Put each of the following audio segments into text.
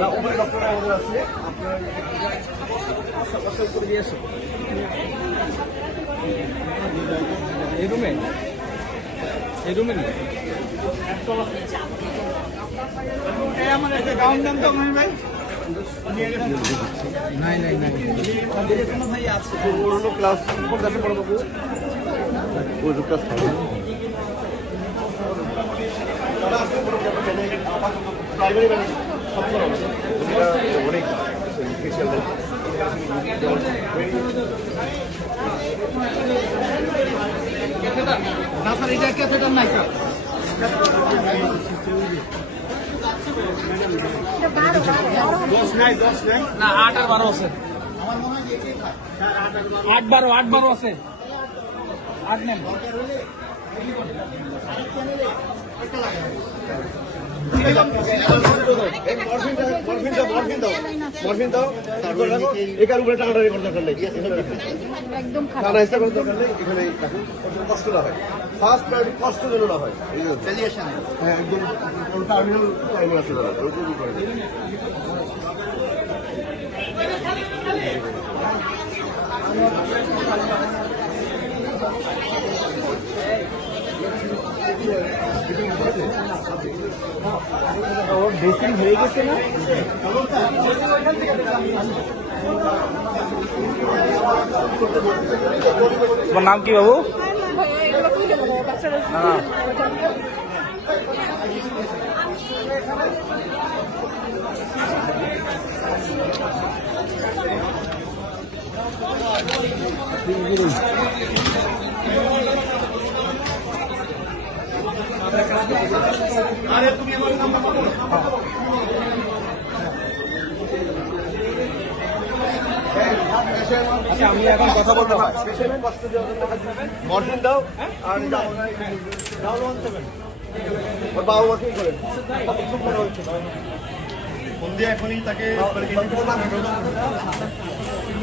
না উপরে ডক্টর আমাদের আছে আপনার আশা করে দিয়ে এসো এই রুমে এই রুমে নেই নাই নাই নাই ওর হলো ক্লাস কোন ক্লাসে পড়ো বাবু ওই ক্লাস পড়ো প্রাইমারি মানে সব অনেক স্পেশাল না স্যার এটা ক্যাথেটার নাই। স্যার না, আট আর বারো আছে। আট বারো আট বারো আছে। আট নেন। উপরে টাকাটা রেকর্ড দরকার নেই একদম টাকা হিসাব করার দরকার নেই এখানে কষ্ট না হয়। ফার্স্ট প্রায়োরিটি কষ্ট যেন না হয়। হ্যাঁ একদম। টার্মিনাল টার্মিনাল আছে দাদা ড্রেসিং হয়ে গেছে না তোমার নাম কি বাবু এগুলো বলো বাচ্চারা আচ্ছা আমি এখন কথা বলতে পারি দাও আর যাও ওর বাবা মাকেই করেন ফোন দিয়ে এখনই তাকে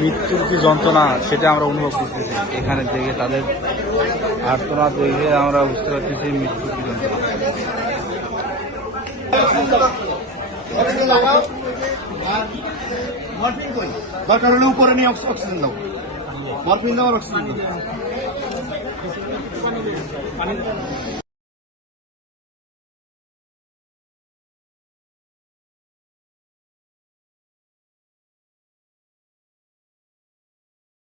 মৃত্যুর যে যন্ত্রণা সেটা আমরা অনুভব করতেছি। এখানে থেকে তাদের আর্তনাদ দেখে আমরা বুঝতে পারতেছি মৃত্যুর কি যন্ত্রণা।